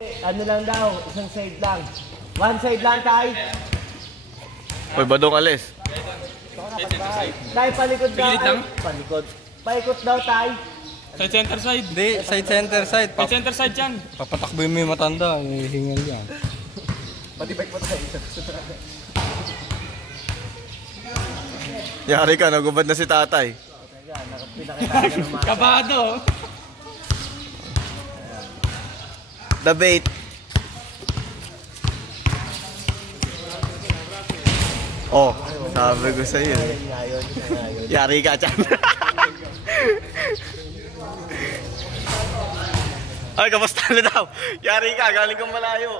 Ano lang daw, isang side lang. One side lang, Tay. Uy, badong alis. Tay, palikod daw. Pilit lang? Palikod. Paikot daw, Tay. Side center side. Hindi, side center side. Side center side yan. Papatakbo yung may matanda, may hingal yan. Pati bike mo, Tay. Yari ka, nagubad na si tatay. Kabado. The bait. Oh, sabi ko sa'yo. Yari ka dyan. Ay, kamusta na daw? Yari ka, galing kang malayo.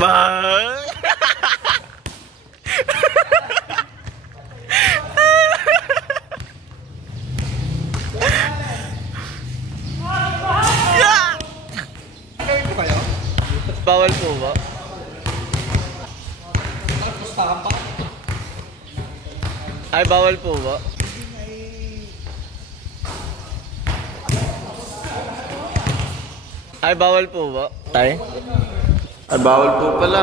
Bang! Bawal po ba? Ay, bawal po ba? Ay, bawal po ba? Tay? Ay, bawal po pala.